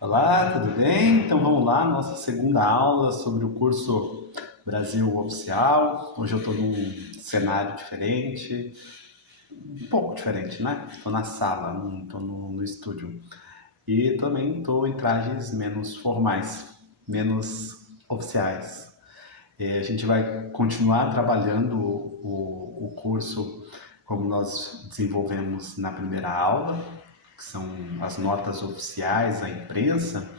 Olá, tudo bem? Então vamos lá, nossa segunda aula sobre o curso Brasil Oficial. Hoje eu estou num cenário diferente, um pouco diferente, né? Estou na sala, não estou no estúdio. E também estou em trajes menos formais, menos oficiais. A gente vai continuar trabalhando o curso como nós desenvolvemos na primeira aula, que são as notas oficiais, a imprensa.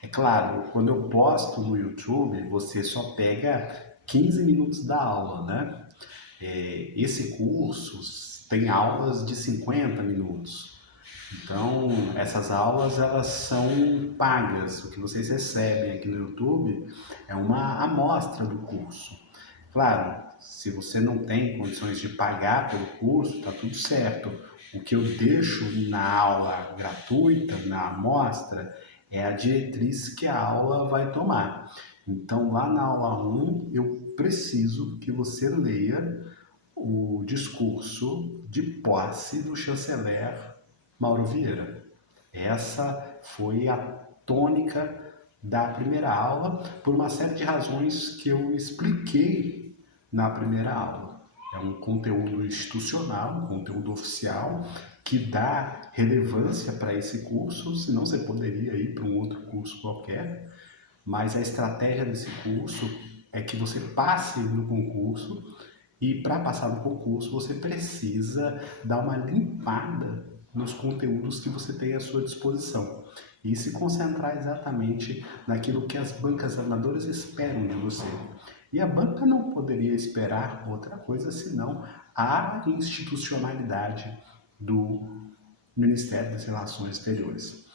É claro, quando eu posto no YouTube, você só pega 15 minutos da aula, né? Esse curso tem aulas de 50 minutos. Então, essas aulas elas são pagas. O que vocês recebem aqui no YouTube é uma amostra do curso. Claro, se você não tem condições de pagar pelo curso, está tudo certo. O que eu deixo na aula gratuita, na amostra, é a diretriz que a aula vai tomar. Então, lá na aula 1, eu preciso que você leia o discurso de posse do chanceler Mauro Vieira. Essa foi a tônica da primeira aula, por uma série de razões que eu expliquei na primeira aula. É um conteúdo institucional, um conteúdo oficial, que dá relevância para esse curso, senão você poderia ir para um outro curso qualquer, mas a estratégia desse curso é que você passe no concurso e para passar no concurso você precisa dar uma limpada nos conteúdos que você tem à sua disposição e se concentrar exatamente naquilo que as bancas amadoras esperam de você. E a banca não poderia esperar outra coisa senão a institucionalidade do Ministério das Relações Exteriores.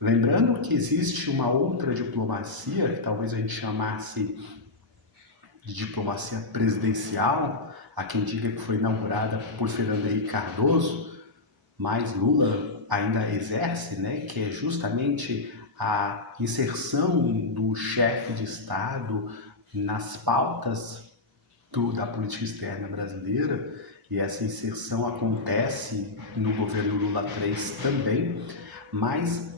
Lembrando que existe uma outra diplomacia, que talvez a gente chamasse de diplomacia presidencial, há quem diga que foi inaugurada por Fernando Henrique Cardoso, mas Lula ainda exerce, né, que é justamente a inserção do chefe de Estado nas pautas da política externa brasileira, e essa inserção acontece no governo Lula 3 também, mas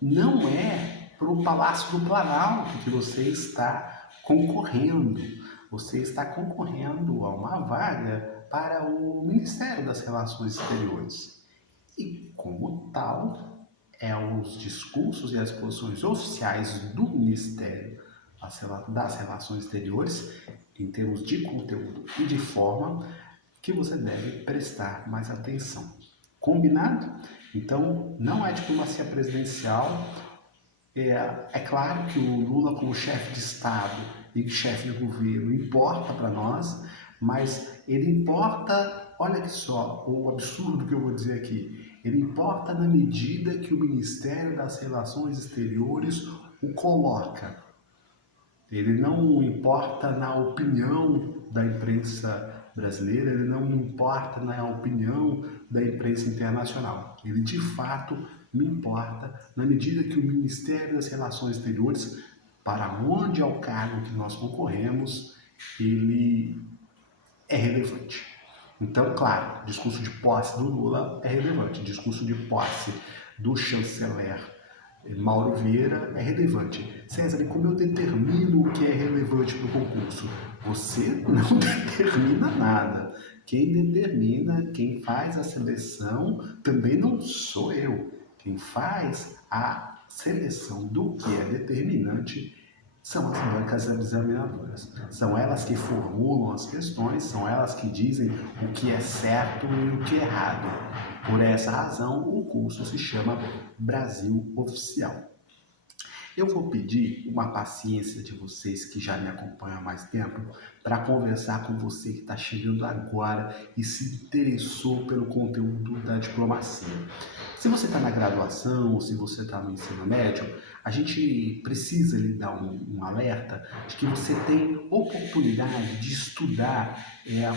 não é para o Palácio do Planalto que você está concorrendo. Você está concorrendo a uma vaga para o Ministério das Relações Exteriores. E, como tal, os discursos e as posições oficiais do Ministério das Relações Exteriores, em termos de conteúdo e de forma, que você deve prestar mais atenção. Combinado? Então, não é diplomacia presidencial. É claro que o Lula, como chefe de Estado e chefe de governo, importa para nós, mas ele importa, olha que só, o absurdo que eu vou dizer aqui, ele importa na medida que o Ministério das Relações Exteriores o coloca. Ele não importa na opinião da imprensa brasileira, ele não importa na opinião da imprensa internacional. Ele, de fato, me importa na medida que o Ministério das Relações Exteriores, para onde é o cargo que nós concorremos, ele é relevante. Então, claro, discurso de posse do Lula é relevante, discurso de posse do chanceler Mauro Vieira é relevante. César, e como eu determino o que é relevante para o concurso? Você não determina nada. Quem determina, quem faz a seleção, também não sou eu. Quem faz a seleção do que é determinante são as bancas examinadoras. São elas que formulam as questões, são elas que dizem o que é certo e o que é errado. Por essa razão, o curso se chama Brasil Oficial. Eu vou pedir uma paciência de vocês que já me acompanham há mais tempo para conversar com você que está chegando agora e se interessou pelo conteúdo da diplomacia. Se você está na graduação ou se você está no ensino médio, a gente precisa lhe dar um alerta de que você tem oportunidade de estudar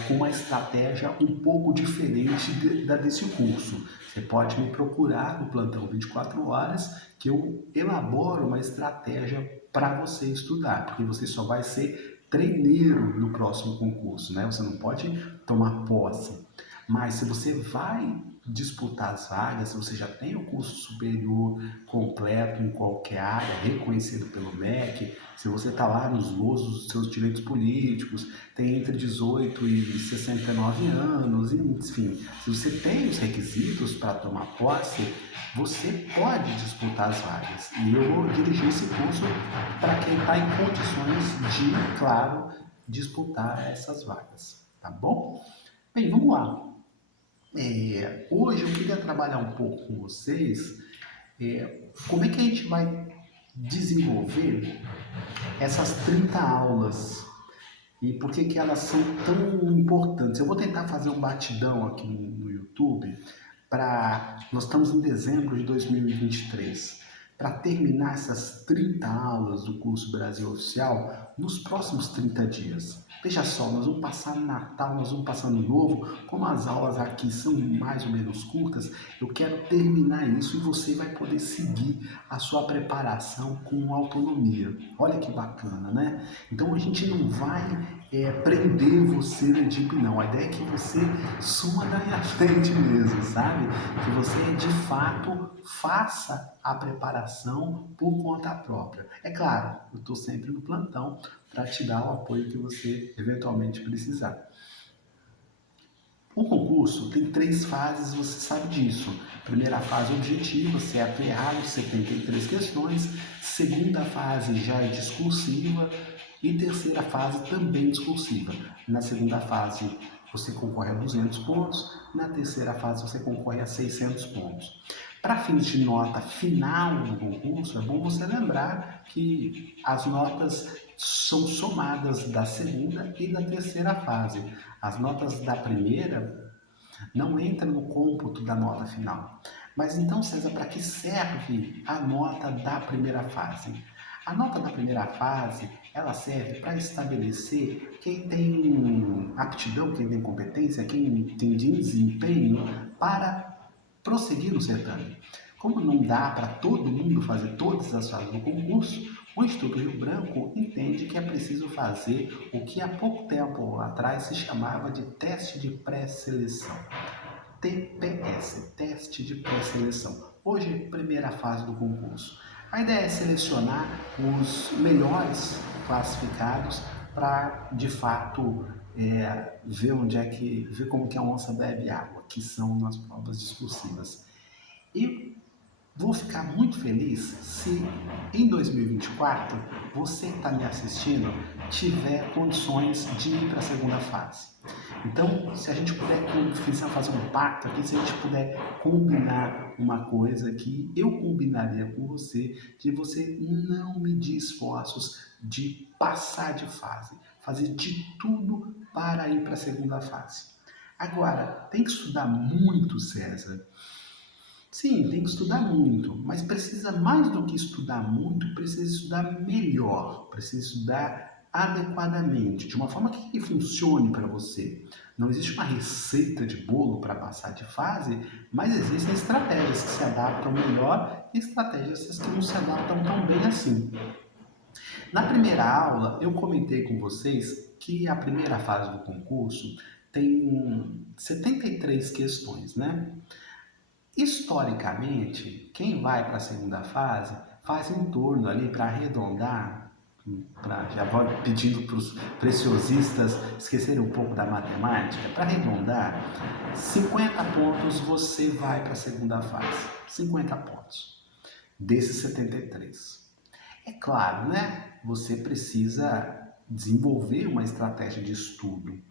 com uma estratégia um pouco diferente da desse curso. Você pode me procurar no plantão 24 horas que eu elaboro uma estratégia para você estudar, porque você só vai ser treineiro no próximo concurso, né? Você não pode tomar posse. Mas se você vai disputar as vagas, se você já tem o curso superior completo em qualquer área, reconhecido pelo MEC, se você está lá nos gozos dos seus direitos políticos, tem entre 18 e 69 anos, enfim, se você tem os requisitos para tomar posse, você pode disputar as vagas. E eu vou dirigir esse curso para quem está em condições de, claro, disputar essas vagas, tá bom? Bem, vamos lá. Hoje eu queria trabalhar um pouco com vocês como é que a gente vai desenvolver essas 30 aulas e por que elas são tão importantes. Eu vou tentar fazer um batidão aqui no YouTube para... Nós estamos em dezembro de 2023. Para terminar essas 30 aulas do curso Brasil Oficial nos próximos 30 dias. Veja só, nós vamos passar Natal, nós vamos passar Ano Novo, como as aulas aqui são mais ou menos curtas, eu quero terminar isso e você vai poder seguir a sua preparação com autonomia. Olha que bacana, né? Então a gente não vai prender você na DIP, não. A ideia é que você suma da minha frente mesmo, sabe? Que você de fato faça a preparação por conta própria. É claro, eu estou sempre no plantão para te dar o apoio que você eventualmente precisar. O concurso tem 3 fases, você sabe disso. Primeira fase objetiva, certo e errado, 73 questões. Segunda fase já é discursiva e terceira fase também discursiva. Na segunda fase você concorre a 200 pontos, na terceira fase você concorre a 600 pontos. Para fins de nota final do concurso, é bom você lembrar que as notas são somadas da segunda e da terceira fase. As notas da primeira não entram no cômputo da nota final. Mas então, César, para que serve a nota da primeira fase? A nota da primeira fase, ela serve para estabelecer quem tem aptidão, quem tem competência, quem tem desempenho para prosseguir no certame. Como não dá para todo mundo fazer todas as fases do concurso, o Instituto Rio Branco entende que é preciso fazer o que há pouco tempo atrás se chamava de teste de pré-seleção. TPS, teste de pré-seleção. Hoje, primeira fase do concurso. A ideia é selecionar os melhores classificados para, de fato, ver como que a onça bebe água, que são nas provas discursivas. E vou ficar muito feliz se em 2024 você que está me assistindo tiver condições de ir para a segunda fase. Então, se a gente puder fazer um pacto aqui, se a gente puder combinar uma coisa aqui, eu combinaria com você de você não medir esforços de passar de fase, fazer de tudo para ir para a segunda fase. Agora, tem que estudar muito, César. Sim, tem que estudar muito, mas precisa mais do que estudar muito, precisa estudar melhor, precisa estudar adequadamente, de uma forma que funcione para você. Não existe uma receita de bolo para passar de fase, mas existem estratégias que se adaptam melhor e estratégias que não se adaptam tão bem assim. Na primeira aula, eu comentei com vocês que a primeira fase do concurso tem 73 questões, né? Historicamente, quem vai para a segunda fase faz em torno ali para arredondar, já vou pedindo para os preciosistas esquecerem um pouco da matemática, para arredondar, 50 pontos você vai para a segunda fase, 50 pontos desses 73. É claro, né? Você precisa desenvolver uma estratégia de estudo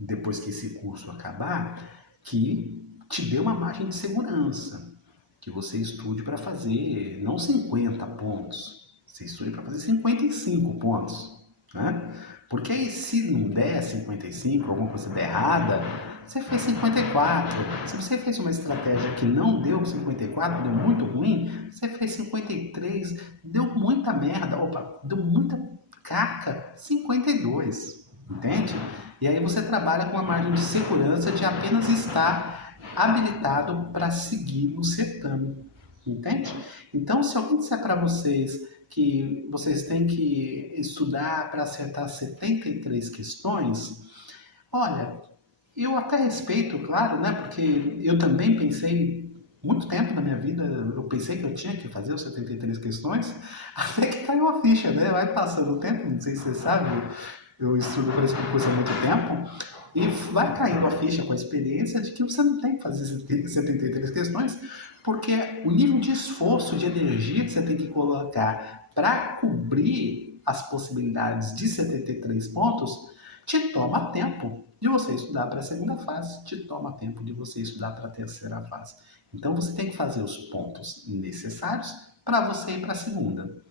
depois que esse curso acabar, que te dê uma margem de segurança, que você estude para fazer não 50 pontos, você estude para fazer 55 pontos, né? Porque aí se não der 55, alguma coisa der errada, você fez 54. Se você fez uma estratégia que não deu 54, deu muito ruim, você fez 53, deu muita merda, deu muita caca, 52, entende? E aí você trabalha com a margem de segurança de apenas estar habilitado para seguir no certame, entende? Então, se alguém disser para vocês que vocês têm que estudar para acertar 73 questões, olha, Eu até respeito, claro, né? Porque eu também pensei muito tempo na minha vida, eu pensei que eu tinha que fazer os 73 questões, até que caiu a ficha, né? Vai passando o tempo, não sei se você sabe, eu estudo para esse concurso há muito tempo, e vai caindo a ficha com a experiência de que você não tem que fazer 73 questões, porque o nível de esforço, de energia que você tem que colocar para cobrir as possibilidades de 73 pontos, te toma tempo de você estudar para a segunda fase, te toma tempo de você estudar para a terceira fase. Então você tem que fazer os pontos necessários para você ir para a segunda.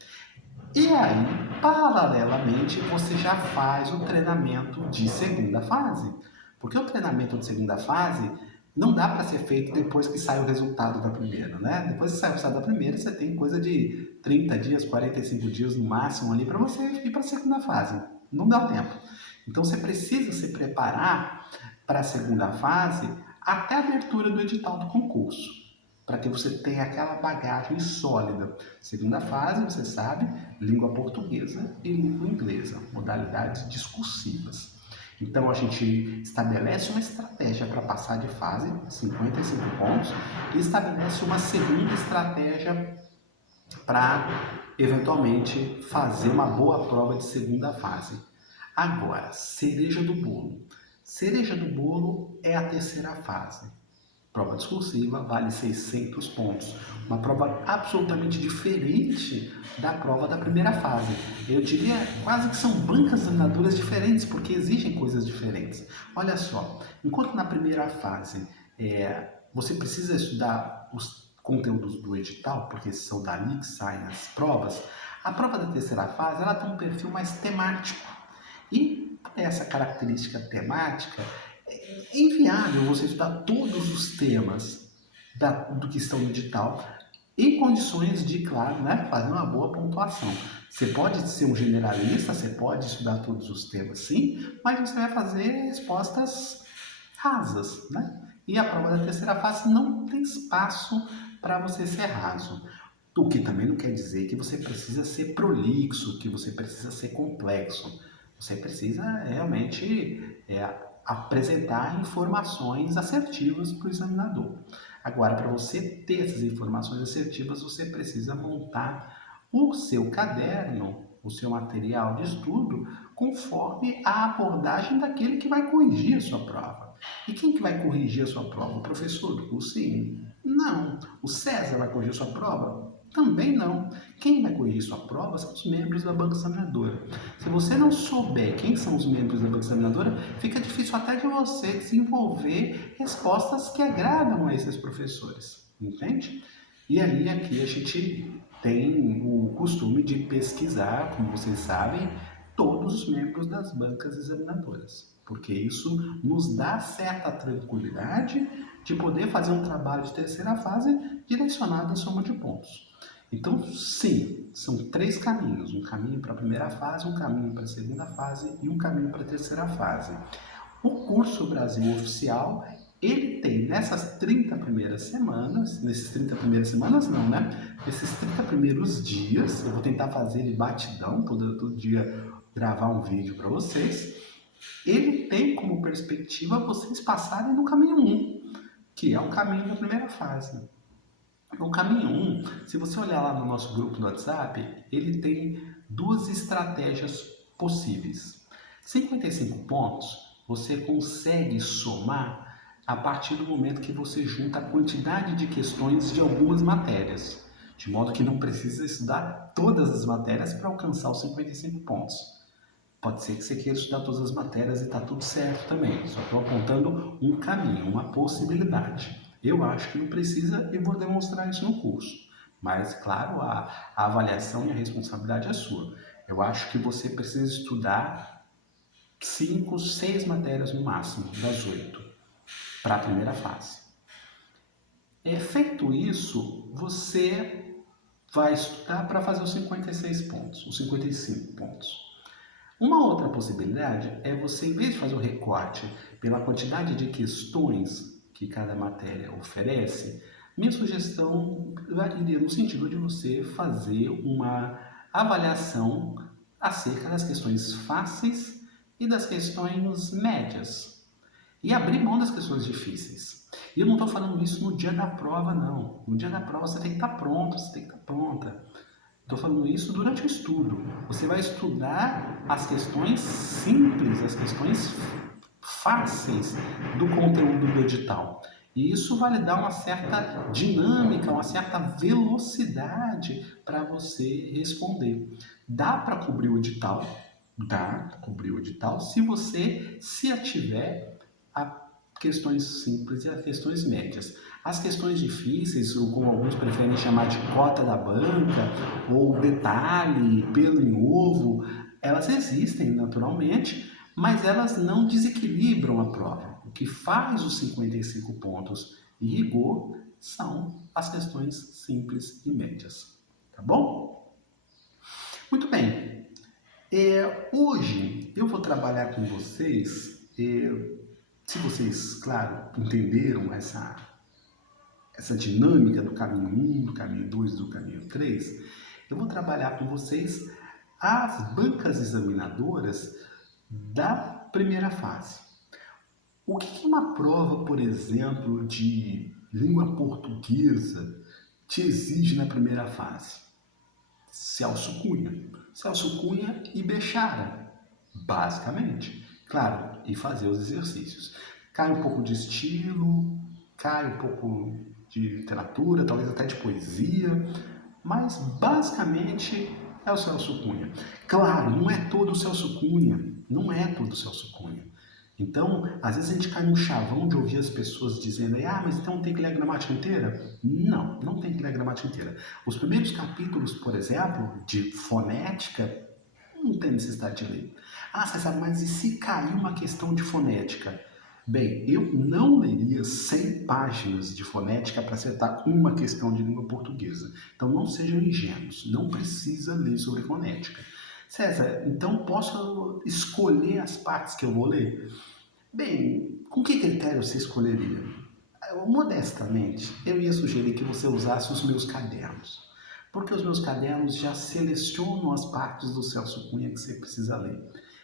E aí, paralelamente, você já faz o treinamento de segunda fase. Porque o treinamento de segunda fase não dá para ser feito depois que sai o resultado da primeira, né? Depois que sai o resultado da primeira, você tem coisa de 30 dias, 45 dias no máximo ali para você ir para a segunda fase. Não dá tempo. Então você precisa se preparar para a segunda fase até a abertura do edital do concurso, para que você tenha aquela bagagem sólida. Segunda fase, você sabe, língua portuguesa e língua inglesa, modalidades discursivas. Então a gente estabelece uma estratégia para passar de fase, 55 pontos, e estabelece uma segunda estratégia para eventualmente fazer uma boa prova de segunda fase. Agora, cereja do bolo. Cereja do bolo é a terceira fase. Prova discursiva vale 600 pontos. Uma prova absolutamente diferente da prova da primeira fase. Eu diria quase que são bancas examinadoras diferentes, porque exigem coisas diferentes. Olha só, enquanto na primeira fase você precisa estudar os conteúdos do edital, porque são dali que saem as provas, a prova da terceira fase ela tem um perfil mais temático. E essa característica temática, é inviável você estudar todos os temas do que estão no edital em condições de, claro, né, fazer uma boa pontuação. Você pode ser um generalista, você pode estudar todos os temas, sim, mas você vai fazer respostas rasas, né? E a prova da terceira fase não tem espaço para você ser raso. O que também não quer dizer que você precisa ser prolixo, que você precisa ser complexo. Você precisa realmente apresentar informações assertivas para o examinador. Agora, para você ter essas informações assertivas, você precisa montar o seu caderno, o seu material de estudo, conforme a abordagem daquele que vai corrigir a sua prova. E quem que vai corrigir a sua prova? O professor do cursinho? Não. O César vai corrigir a sua prova? Também não. Quem vai corrigir sua prova são os membros da banca examinadora. Se você não souber quem são os membros da banca examinadora, fica difícil até de você desenvolver respostas que agradam a esses professores, entende? E aí aqui a gente tem o costume de pesquisar, como vocês sabem, todos os membros das bancas examinadoras, porque isso nos dá certa tranquilidade de poder fazer um trabalho de terceira fase direcionado à soma de pontos. Então, sim, são três caminhos: um caminho para a primeira fase, um caminho para a segunda fase e um caminho para a terceira fase. O curso Brasil Oficial, ele tem nessas 30 primeiras semanas, nesses 30 primeiras semanas não, né? Nesses 30 primeiros dias, eu vou tentar fazer ele batidão, todo dia gravar um vídeo para vocês. Ele tem como perspectiva vocês passarem no caminho 1, que é o caminho da primeira fase. O caminho 1, se você olhar lá no nosso grupo do WhatsApp, ele tem duas estratégias possíveis. 55 pontos você consegue somar a partir do momento que você junta a quantidade de questões de algumas matérias, de modo que não precisa estudar todas as matérias para alcançar os 55 pontos. Pode ser que você queira estudar todas as matérias e está tudo certo também. Só estou apontando um caminho, uma possibilidade. Eu acho que não precisa e vou demonstrar isso no curso. Mas, claro, a avaliação e a responsabilidade é sua. Eu acho que você precisa estudar 5, 6 matérias no máximo, das 8, para a primeira fase. Feito isso, você vai estudar para fazer os 56 pontos, os 55 pontos. Uma outra possibilidade é você, em vez de fazer o recorte pela quantidade de questões que cada matéria oferece, minha sugestão iria no sentido de você fazer uma avaliação acerca das questões fáceis e das questões médias. e abrir mão das questões difíceis. E eu não estou falando isso no dia da prova, não. No dia da prova você tem que estar pronto, você tem que estar pronta. Estou falando isso durante o estudo. Você vai estudar as questões simples, as questões fáceis do conteúdo do edital. E isso vai lhe dar uma certa dinâmica, uma certa velocidade para você responder. Dá para cobrir o edital? Dá para cobrir o edital se você se ativer a questões simples e a questões médias. As questões difíceis, ou como alguns preferem chamar de cota da banca, ou detalhe, pelo em ovo, elas existem naturalmente, mas elas não desequilibram a prova. O que faz os 55 pontos e rigor são as questões simples e médias. Tá bom? Muito bem. Hoje eu vou trabalhar com vocês, se vocês, claro, entenderam essa dinâmica do caminho 1, do caminho 2 e do caminho 3, eu vou trabalhar com vocês as bancas examinadoras da primeira fase. O que uma prova, por exemplo, de língua portuguesa te exige na primeira fase? Celso Cunha e Bechara, basicamente. Claro, e fazer os exercícios. Cai um pouco de estilo, cai um pouco de literatura, talvez até de poesia, mas basicamente é o Celso Cunha. Claro, não é todo o Celso Cunha, não é todo o Celso Cunha. Então, às vezes a gente cai num chavão de ouvir as pessoas dizendo mas então tem que ler a gramática inteira? Não, não tem que ler a gramática inteira. Os primeiros capítulos, por exemplo, de fonética, não tem necessidade de ler. Você sabe, mas e se cair uma questão de fonética? Bem, eu não leria 100 páginas de fonética para acertar uma questão de língua portuguesa. Então não sejam ingênuos, não precisa ler sobre fonética. César, então posso escolher as partes que eu vou ler? Bem, com que critério você escolheria? Modestamente, eu ia sugerir que você usasse os meus cadernos, porque os meus cadernos já selecionam as partes do Celso Cunha que você precisa ler.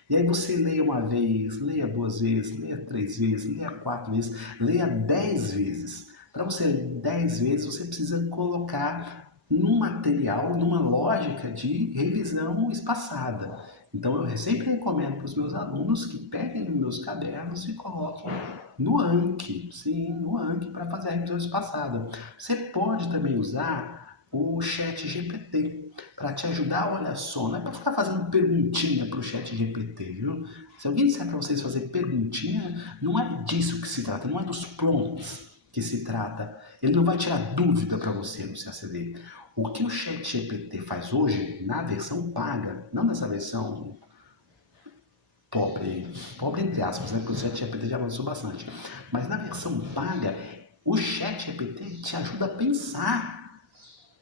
E aí você leia uma vez, leia 2 vezes, leia 3 vezes, leia 4 vezes, leia 10 vezes. Para você ler 10 vezes, você precisa colocar num material, numa lógica de revisão espaçada. Então eu sempre recomendo para os meus alunos que peguem os meus cadernos e coloquem no Anki, sim, no Anki, para fazer a revisão espaçada. Você pode também usar o Chat GPT para te ajudar, olha só, não é para ficar fazendo perguntinha para o Chat GPT, viu? Se alguém disser para vocês fazer perguntinha, não é disso que se trata, não é dos prompts que se trata. Ele não vai tirar dúvida para você no CACD. O que o Chat GPT faz hoje, na versão paga, não nessa versão pobre entre aspas, né? Porque o Chat GPT já avançou bastante, mas na versão paga, o Chat GPT te ajuda a pensar.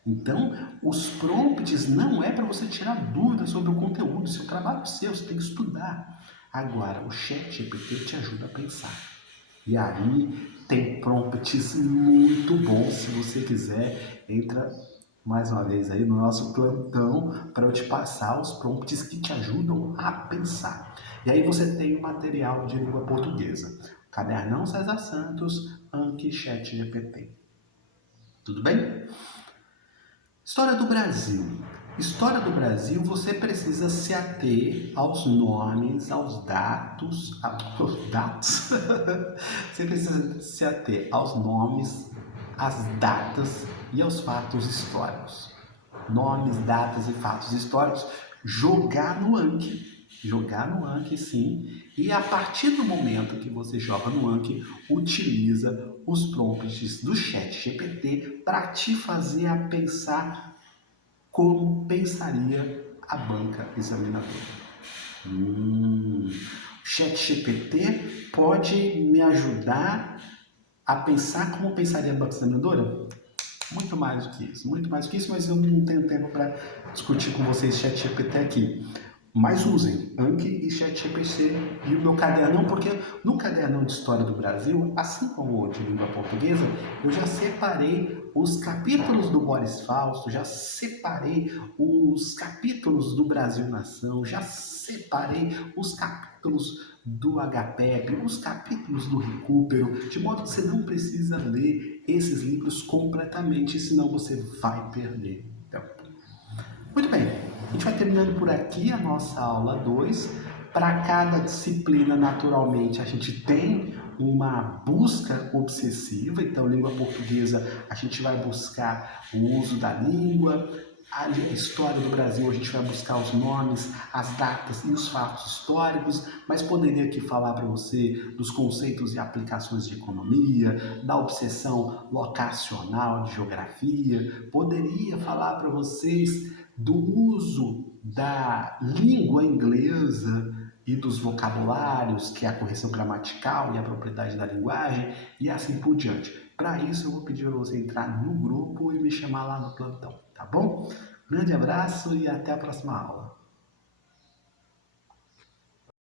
Então, os prompts não é para você tirar dúvidas sobre o conteúdo, isso é o trabalho seu, você tem que estudar. Agora, o Chat GPT te ajuda a pensar. E aí tem prompts muito bons, se você quiser, entra mais uma vez aí no nosso plantão para eu te passar os prompts que te ajudam a pensar. E aí você tem o material de língua portuguesa. Cadernão César Santos, Anki Chat GPT. Tudo bem? História do Brasil. História do Brasil, você precisa se ater aos nomes, aos dados, você precisa se ater aos nomes, às datas e aos fatos históricos. Nomes, datas e fatos históricos, jogar no Anki sim, e a partir do momento que você joga no Anki, utiliza os prompts do Chat GPT para te fazer a pensar como pensaria a banca examinadora. O Chat GPT pode me ajudar a pensar como pensaria a banca examinadora? Muito mais do que isso, mas eu não tenho tempo para discutir com vocês Chat GPT aqui. Mas usem Anki e Chat GPT e o meu cadernão, porque no cadernão de História do Brasil, assim como o de língua portuguesa, eu já separei os capítulos do Boris Fausto, já separei os capítulos do Brasil Nação, já separei os capítulos do HPEP, os capítulos do Recupero, de modo que você não precisa ler esses livros completamente, senão você vai perder. Então, muito bem, a gente vai terminando por aqui a nossa aula 2. Para cada disciplina, naturalmente, a gente tem uma busca obsessiva. Então, língua portuguesa, a gente vai buscar o uso da língua. A história do Brasil, a gente vai buscar os nomes, as datas e os fatos históricos, mas poderia aqui falar para você dos conceitos e aplicações de economia, da obsessão locacional de geografia, poderia falar para vocês do uso da língua inglesa e dos vocabulários, que é a correção gramatical e a propriedade da linguagem, e assim por diante. Para isso, eu vou pedir para você entrar no grupo e me chamar lá no plantão, tá bom? Grande abraço e até a próxima aula.